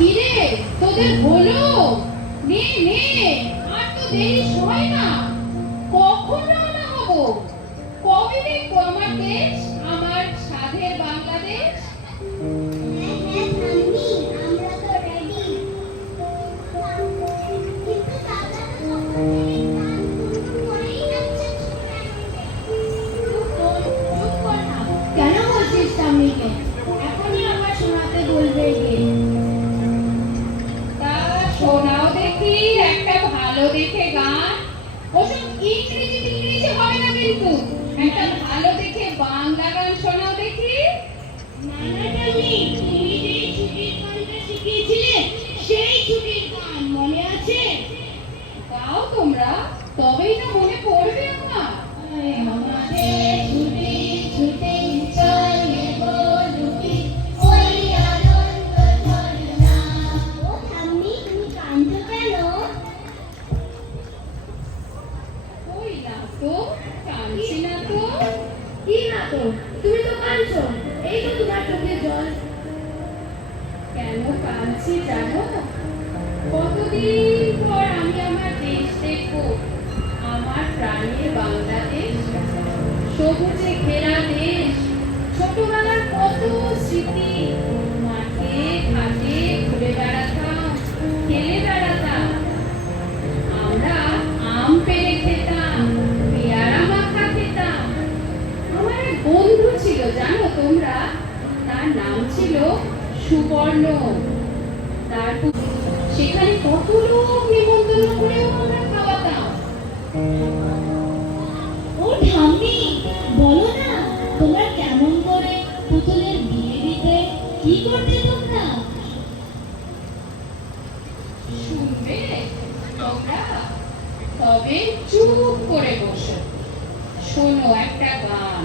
কিরে, তোদের হলো? নে নে, আর তো দেরি হয় না। কখন রওনা হব? কবে দেখবো আমার দেশ, আমার স্বাধীন বাংলাদেশ? হ্যাঁ হ্যাঁ ঠাম্মি, আমরা তো রেডি। কিন্তু দাদা তো সকালে গান শুরু করেই যাচ্ছে চুপ কর না। কেন বলছিস ঠাম্মিকে? এখনই আবার শোনাতে বলবে গে। তা শোনাও দেখি একটা ভালো দেখে গান। ওসব ইংরেজি টিংরেজি হবে না কিন্তু, একটা ভালো দেখে বাংলা গান শোনাও দেখি। না না ঠাম্মি, তুমি যে ছুটির গানটা শিখিয়েছিলে সেই ছুটির গান মনে আছে? গাও তোমরা, তবেই না মনে পড়বে আমার। আমাদের ছুটি ছুটি চলে বলুকি ওই আনন্দ ঝর্ণা। ও ঠাম্মি, তুমি কাঁদছো কেন? ওই না তো, কাঁদছি না তো। কি না তো, তুমি তো কাঁদছো, এই তো তোমার চোখে জল। কেন কাঁদছি জানো? কতদিন পর আমি আমার দেশ দেখবো, আমার প্রাণের বাংলাদেশ। সবুজে ঘেরা দেশ, ছোটবেলার কত স্মৃতি। মাঠে ঘাটে ঘুরে বেড়াতাম, খেলে বেড়াতাম। আমরা আম পেড়ে খেতাম, পেয়ারা মাখা খেতাম। আমার এক বন্ধু ছিল জানো তোমরা, তার নাম ছিল সুবর্ণ। তার সেখানে কত লোক নিমন্ত্রণ করেও আমরা খাওয়াতাম। ও ঠাম্মি, বলো না তোমরা কেমন করে পুতুলের বিয়ে দিতে, কি করতে তোমরা? শুনবে তোমরা? তবে চুপ করে বসো, শোনো একটা গান।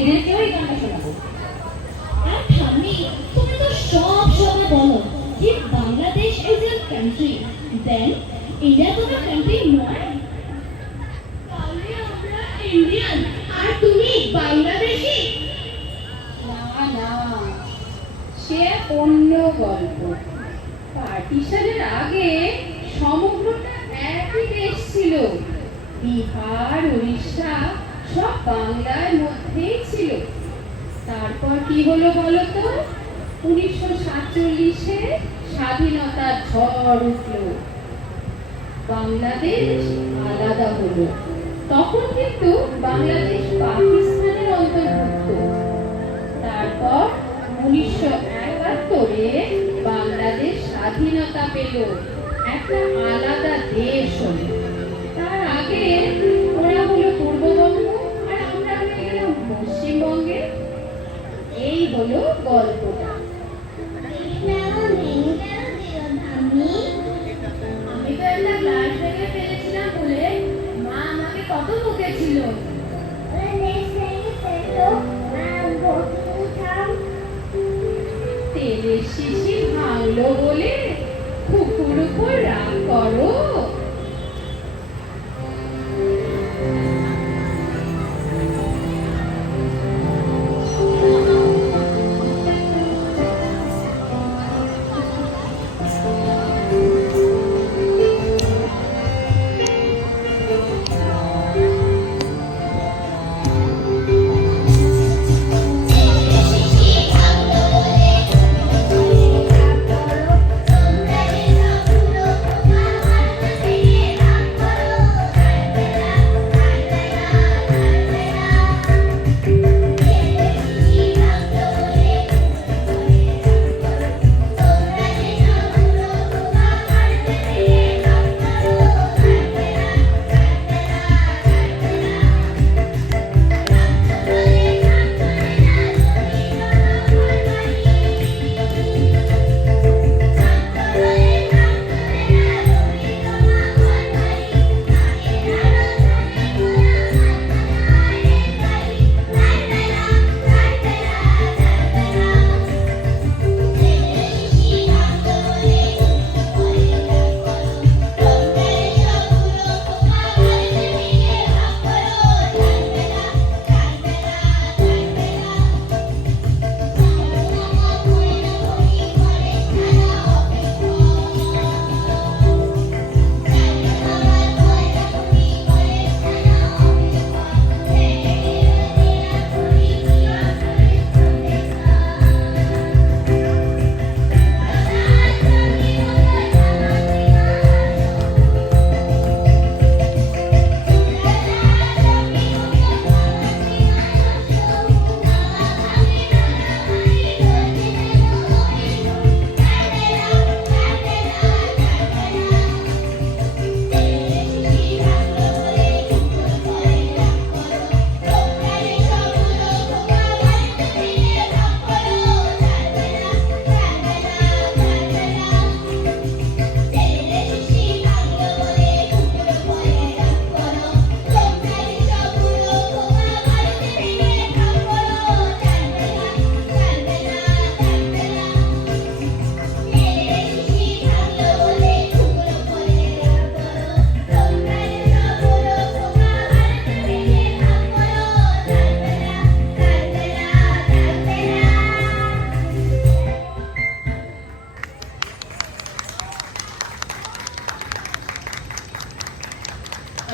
এদেরকেও এই গানটা শোনাবো। আর ঠাম্মি, তুমি তো সব সময় বলো যে Bangladesh is a country, then India তো না কান্ট্রি নয়। তাহলে আমরা ইন্ডিয়ান আর তুমি বাংলাদেশি? না না, সে অন্য গল্প। পার্টিশনের আগে সমগ্রটা একই দেশ ছিল। বিহার, উড়িষ্যা সব বাংলার মধ্যেই ছিল। তারপর কি হলো বলো তো? 1947-এ স্বাধীনতার ঝড় উঠল। বাংলাদেশ আলাদা হলো। তখন কিন্তু বাংলাদেশ পাকিস্তানের অন্তর্ভুক্ত। তারপর 1971-এ বাংলাদেশ স্বাধীনতা পেল, একটা আলাদা দেশ হলো। তার আগে ওরা হলো পূর্ববঙ্গ আর আমরা হয়ে গেলাম পশ্চিমবঙ্গে। এই হলো গল্পটা। আমি তো একটা গ্লাস ভেঙে ফেলেছিলাম বলে মা আমাকে কত বকেছিল। তেলের শিশি ভাঙলো বলে কুকুর উপর রাগ করো?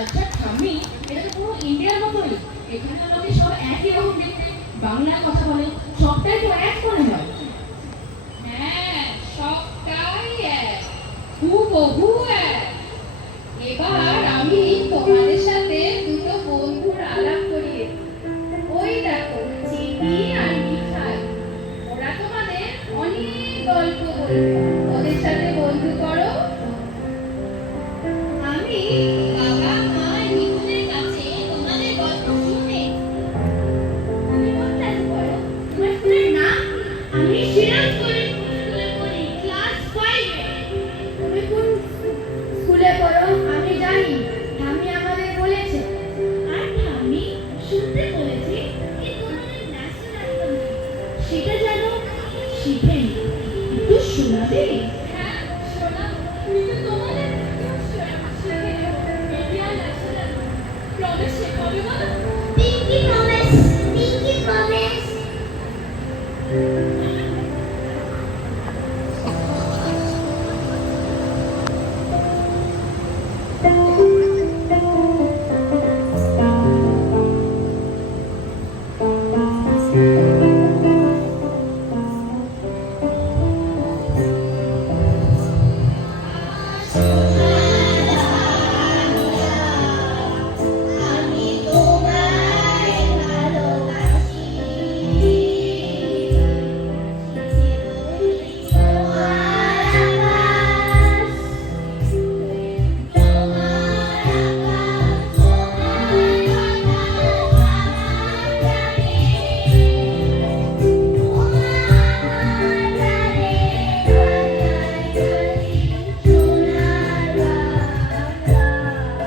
আচ্ছা ঠাম্মি, এটা তো পুরো ইন্ডিয়ার মতোই। এখানকার লোকে সব একই রকম দেখতে, বাংলায় কথা বলে, সবটাই তো এক মনে হয়। হ্যাঁ, সবটাই এক, হুবহু এক। এবার আমি তোমাদের সাথে দুটো বন্ধুর আলাপ করিয়ে দিই। ওই দেখো, চিনি আর মিঠাই। ওরা তোমাদের অনেক গল্প বলবে। ওদের সাথে বন্ধু করো। আমি বাবা মা নিকুনের কাছে তোমাদের গল্প শুনে। তুমি কোন ক্লাসে পড়ো? তোমার স্কুলের নাম? আমি শ্রীরাম স্কুলে পড়ি, ক্লাস 5 এ। তুমি কোন স্কুলে পড়ো? আমি জানি, ঠাম্মি আমাদের বলেছে। আর ঠাম্মি শুনতে বলেছে যে তোমাদের শিখেনি, একটু শোনাবে? হ্যাঁ, শোনা। কিন্তু তোমাদের থেকেও শিখে নেব। ইন্ডিয়ান ন্যাশনাল প্রমিস শেখাবে বলো? Pinky promise, pinky promise. আমি তোমায় ভালোবাসি, তোমার আকাশ, তোমার আকাশ, তোমার কথা আমার জানে, তোমার জানে সোনার বাংলা। আমি তোমায়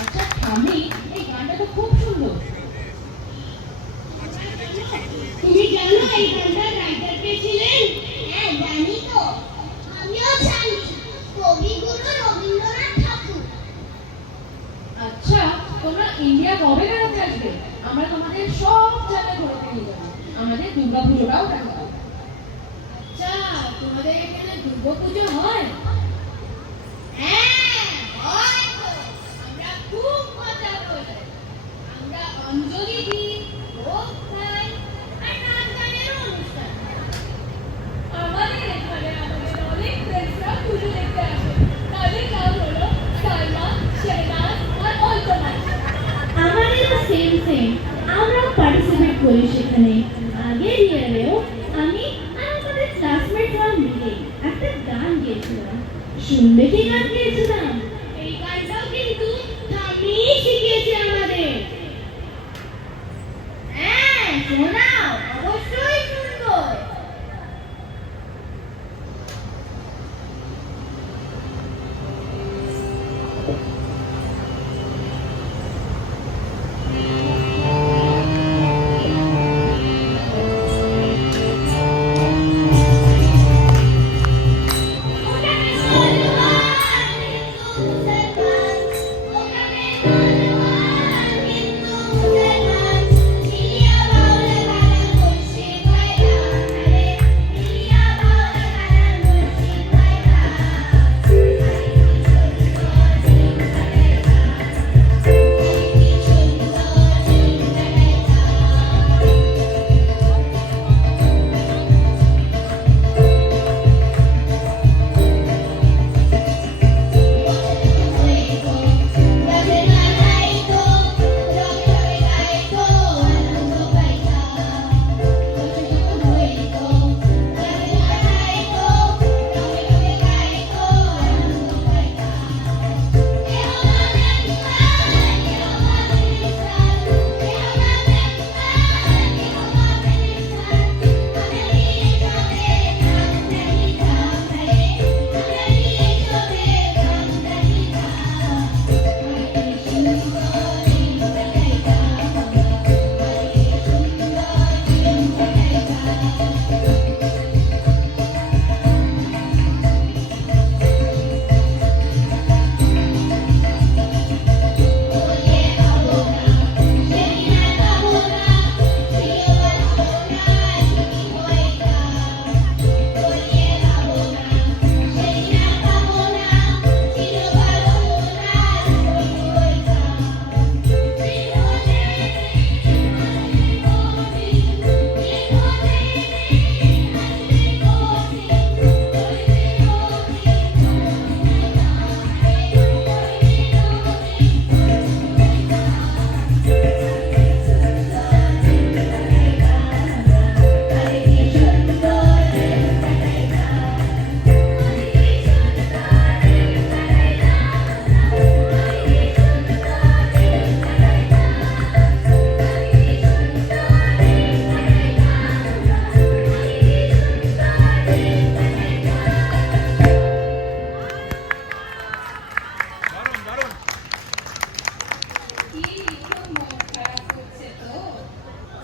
আচ্ছা ঠাম্মি, এই গানটা তো খুব সুন্দর। তুমি জানো এই গানটার রাইটার কে ছিলেন? হ্যাঁ জানি তো, আমিও জানি, কবিগুরু রবীন্দ্রনাথ ঠাকুর। আচ্ছা, তোমরা ইন্ডিয়া কবে বেড়াতে আসবে? আমরা তোমাদের সব জায়গায় ঘোরাতে নিয়ে যাবো, আমাদের দুর্গাপুজোটাও দেখাবো। আচ্ছা, তোমাদের এখানে দুর্গাপুজো হয়? হ্যাঁ হয় তো। আমরা খুব মজা করি। আমরা অঞ্জলি দিই, ভোগ খাই, আর নাচ গানেরও অনুষ্ঠান হয়। আমাদের এখানে আমাদের অনেক ফ্রেন্ডসরা পুজো দেখতে আসে। তাদের নাম হলো সালমা, শেহনাজ আর অল্পনা। আমাদেরও সেম সেম, আমরাও পার্টিসিপেট করি সেখানে। আগের ইয়ারেও আমি আর আমাদের ক্লাসমেটরা মিলে একটা গান গেয়েছিলাম। শুনবে কি গান গেয়েছিলাম? এই গানটাও কিন্তু ঠাম্মি শিখিয়েছে আমাদের। হ্যাঁ শোনাও, অবশ্যই শোনাও।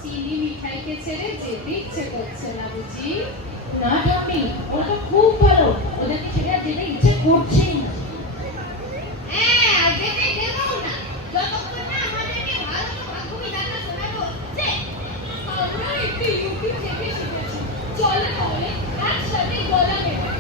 চিনি মিঠাইকে ছেড়ে যেতে ইচ্ছে করছে না বুঝি? না ঠাম্মি, ওরা তো খুব ভালো, ওদেরকে ছেড়ে আর যেতে ইচ্ছে করছেই না। হ্যাঁ, আর যেতে দেবও না। যতক্ষণ না আমাদেরকে ভালো ভাগ্য বিধাতা শোনাবে হচ্ছে। আমরা একটু ইউটিউব থেকে শিখেছি, চলে তাহলে একসাথে গলা নেবে।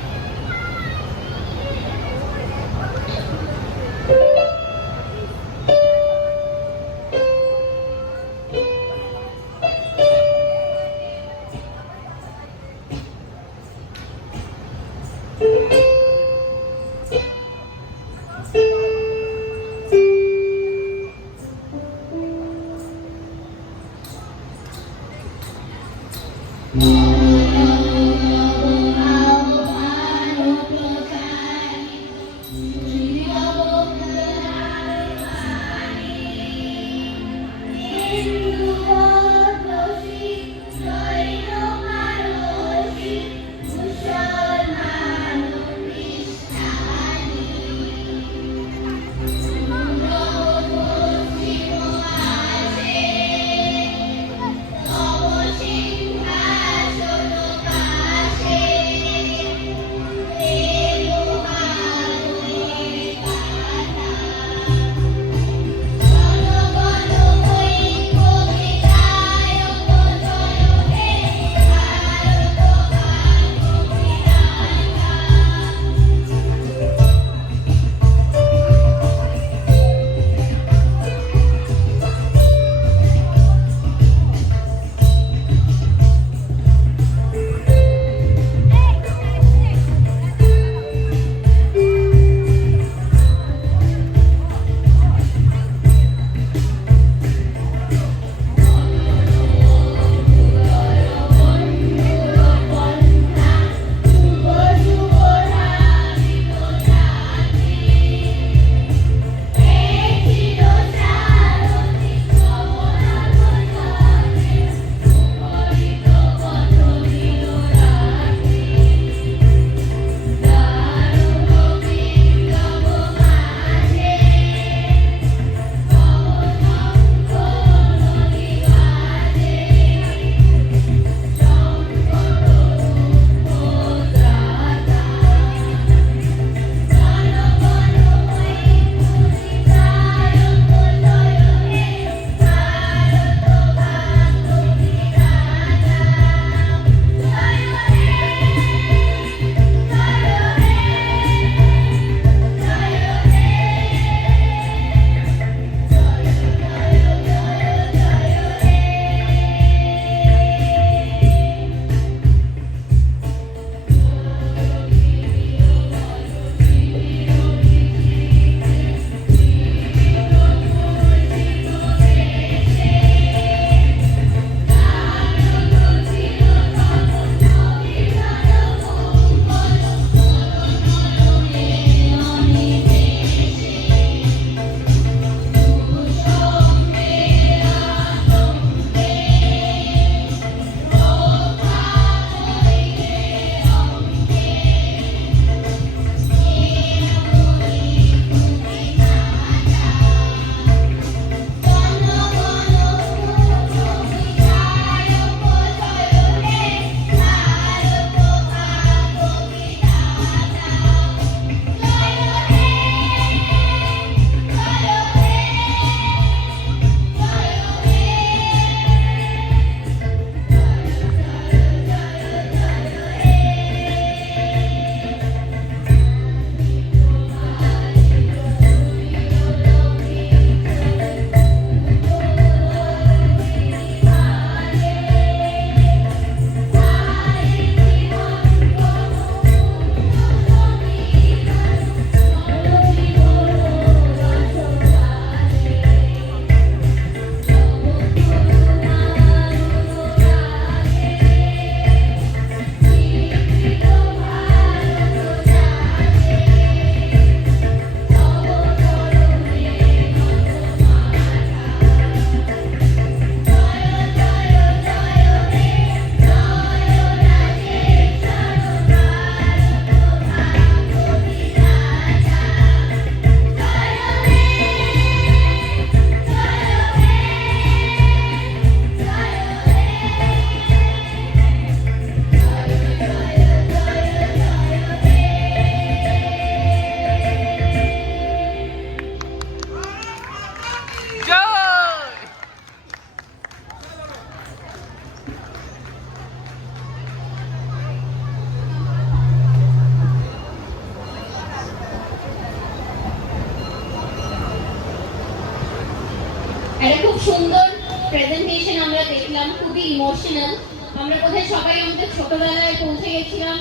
সুন্দর প্রেজেন্টেশন আমরা দেখলাম, খুবই ইমোশনাল। আমরা বোধহয় সবাই আমাদের ছোটবেলায় পৌঁছে গেছিলাম।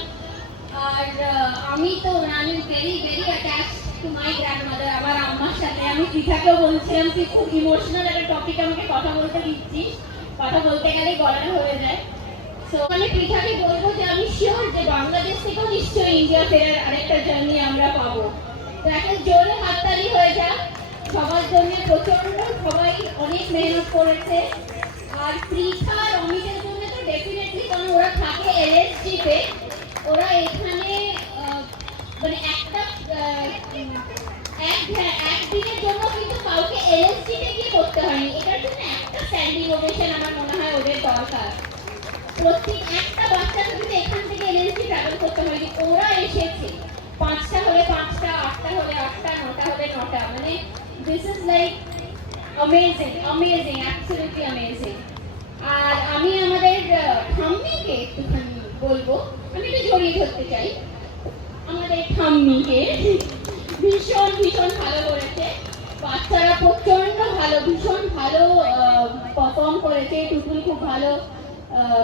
আর আমি very very attach to my grandmother, আমার আম্মার সাথে। আমি পৃথাকেও বলছিলাম তুই খুব ইমোশনাল একটা টপিক আমাকে কথা বলতে দিচ্ছিস, কথা বলতে গেলেই গলাটা হয়ে যায়। তো আমি পৃথাকে বলবো যে আমি শিওর যে বাংলাদেশ থেকেও নিশ্চয়ই ইন্ডিয়া ফেরার আরেকটা জার্নি আমরা পাবো। তো এখন জোরে হাততালি হয়ে যাক সবার জন্য। প্রচন্ড সবাই অনেক মেহনত করেছে। আর পৃথা আর অমিতের জন্য তো ডেফিনেটলি, কারণ ওরা থাকে এলএসজি তে। ওরা এখানে মানে একদিনের জন্য কিন্তু কাউকে এলএসজি তে গিয়ে করতে হয়নি। এটার জন্য একটা স্ট্যান্ডিং ওভেশন আমার মনে হয় ওদের দরকার। প্রত্যেক একটা বাচ্চাকে কিন্তু এখান থেকে এলএসজি ট্রাভেল করতে হয়নি, ওরা এসেছে। 5টা হলে 5টা, 8টা হলে 8টা, 9টা হলে 9টা। মানে this is like amazing, absolutely amazing. আর আমি আমাদের ঠাম্মিকে একটুখানি বলবো, আমি একটু জড়িয়ে ধরতে চাই আমাদের ঠাম্মিকে। ভীষণ ভীষণ ভালো করেছে, বাচ্চারা প্রচন্ড ভালো, ভীষণ ভালো পারফর্ম করেছে। টুটুল খুব ভালো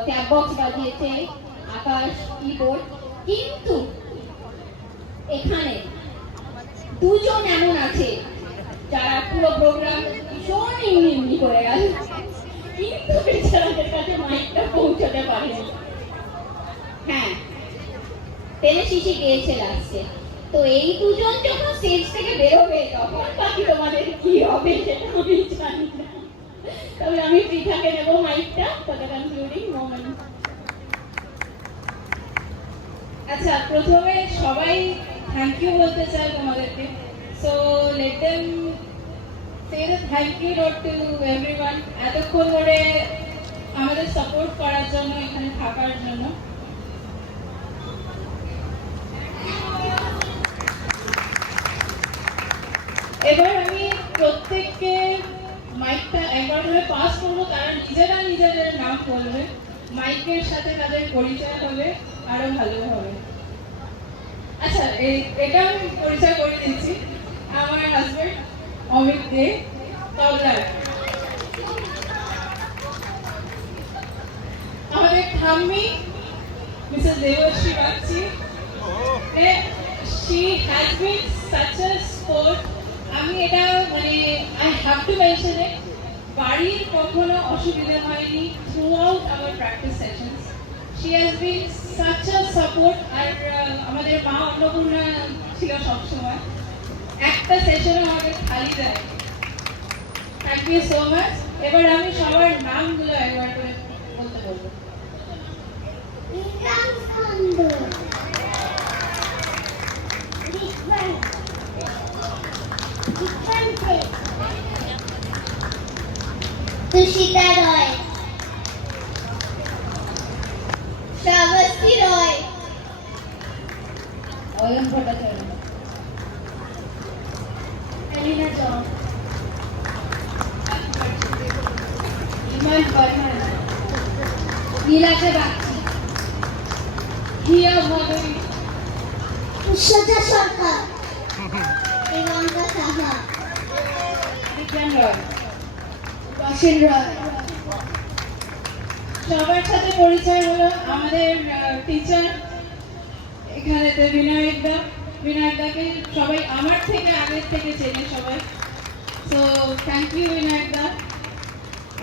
ক্যাপ বক্স বাজিয়েছে, আকাশ কিবোর্ড। কিন্তু এখানে দুজন এমন আছে যারা পুরো প্রোগ্রাম ভীষণ ইমনি করে গেল, কিন্তু বেচারাদের কাছে মাইকটা পৌঁছাতে পারেনি। হ্যাঁ, তেলে শিশি গিয়েছে লাস্টে। তো এই দুজন যখন স্টেজ থেকে বেরোবে তখন বাকি তোমাদের কি হবে সেটা আমি জানি না। তবে আমি পৃথাকে নেবো মাইকটা ফর দ্য কনক্লুডিং মোমেন্ট। আচ্ছা, প্রথমে সবাই থ্যাংক ইউ বলতে চাই তোমাদেরকে। So let them say the thank you note to everyone, এতক্ষণ ধরে আমাদের সাপোর্ট করার জন্য, এখানে থাকার জন্য। এবার আমি প্রত্যেককে মাইকটা একবার করে পাস করবো, তারা নিজেরা নিজেদের নাম বলবে, মাইকের সাথে তাদের পরিচয় হবে, আরো ভালো হবে। আচ্ছা, এটা আমি পরিচয় করে দিচ্ছি। আমার হাজবেন্ড অমিত দে, তবলার। আমাদের ঠাম্মি Mrs Debashree Bagchi. She has been such a sport. আমি এটা মানে I have to mention it. বাড়ির কখনো অসুবিধা হয়নি throughout our practice sessions. She has been such a support. আর আমাদের মা অন্নপূর্ণা ছিল সবসময়, একটা সেশনে আমাদের খালি দেয়। Thank you so much. এবার আমি সবার নামগুলো একবার করে বলতে বলবো। সুশীতা রয়, শ্রাবস্তী রয়, অয়ন ভট্টাচার্য, এলিনা জন, ইমান বর্মন, নীলাচা বাগচি, হিয়া ভগরী, উষা সরকার, প্রিয়ঙ্কা সাহা, বিজ্ঞান রয়, বাসিন রয়। সবার সাথে পরিচয় হলো। আমাদের টিচার এখানেতে বিনায়কদাকে সবাই আমার থেকে আগের থেকে চেনে সবাই। সো থ্যাংক ইউ বিনায়কদা।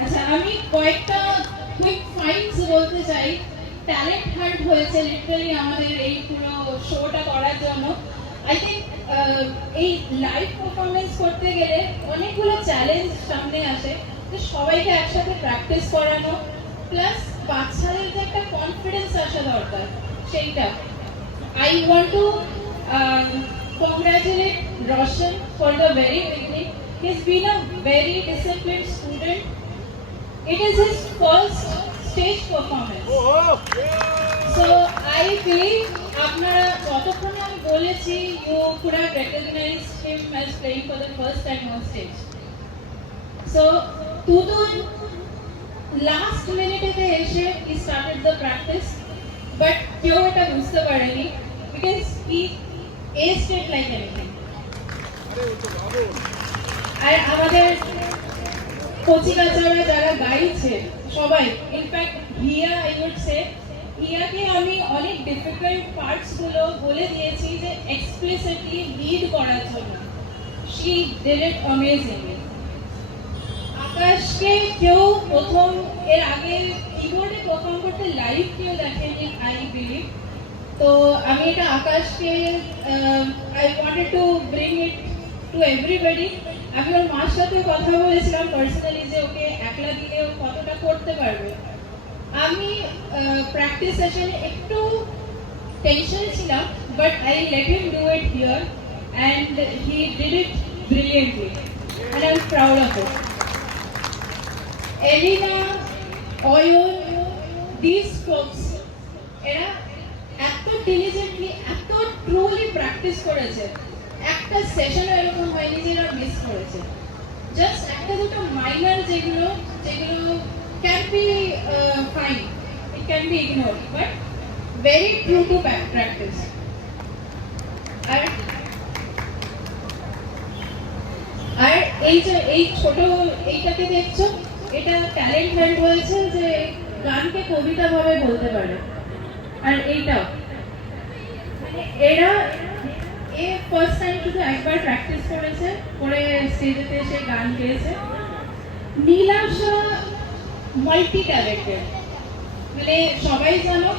আচ্ছা, আমি কয়েকটা কুইক ফাইন্ডস বলতে চাই। ট্যালেন্ট হান্ট হয়েছে লিটারালি আমাদের এই পুরো শোটা করার জন্য। আই থিঙ্ক এই লাইভ পারফরমেন্স করতে গেলে অনেকগুলো চ্যালেঞ্জ সামনে আসে, যে সবাইকে একসাথে প্র্যাকটিস করানো, প্লাস বাচ্চাদের যে একটা কনফিডেন্স আসা দরকার সেইটা। I want to congratulate Roshan for the very beginning. He's been a very disciplined student. It is his first stage performance. So I believe আপনারা যতক্ষণ আমি বলেছি, you could have recognized him as playing for the first time on stage. So Tudun last minute এসে he started the practice, but কেউ এটা বুঝতে পারেনি because he aced it like anything. আর আমাদের কচিকাচারা যারা গাইছে সবাই, in fact Hiya, I would say হিয়াকে আমি অনেক ডিফিকাল্ট পার্টস গুলো বলে দিয়েছি যে এক্সপ্লিসিটলি লিড করার জন্য। She did it amazingly. আকাশকে কেউ প্রথম এর আগে কিবোর্ডে পারফর্ম করতে লাইভ কেউ দেখেনি আই বিলিভ। তো আমি এটা আকাশকে I wanted to bring it to everybody. আমি ওর মার সাথে কথা বলেছিলাম পার্সোনালি যে ওকে একলা দিলে ও কতটা করতে পারবে। আমি প্র্যাকটিস সেশনে একটু টেনশন ছিলাম, but I let him do it here and he did it brilliantly and I am proud of it. Elina, Ayan, this folks এরা এত ডিলিজেন্টলি, এত ট্রুলি প্র্যাকটিস করেছে, একটা সেশনও এরকম হয়নি যে এরা মিস করেছে। জাস্ট একটা দুটো মাইনার যেগুলো can be fine, it can be ignore, but very true to practice. আর এই ছোট এইটাকে দেখছো, এটা ট্যালেন্ট হান্ট হয়েছে যে গানকে কবিতা ভাবে বলতে পারে। আর এইটাও মানে এরা ফার্স্ট টাইম শুধু একবার প্র্যাকটিস করেছে, করে স্টেজেতে এসে গান গেয়েছে। নীলাশা মাল্টি ট্যালেন্টেড, মানে সবাই জানো,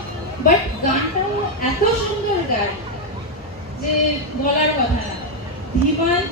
বাট গানটাও এত সুন্দর গান যে বলার কথা না। ধীমান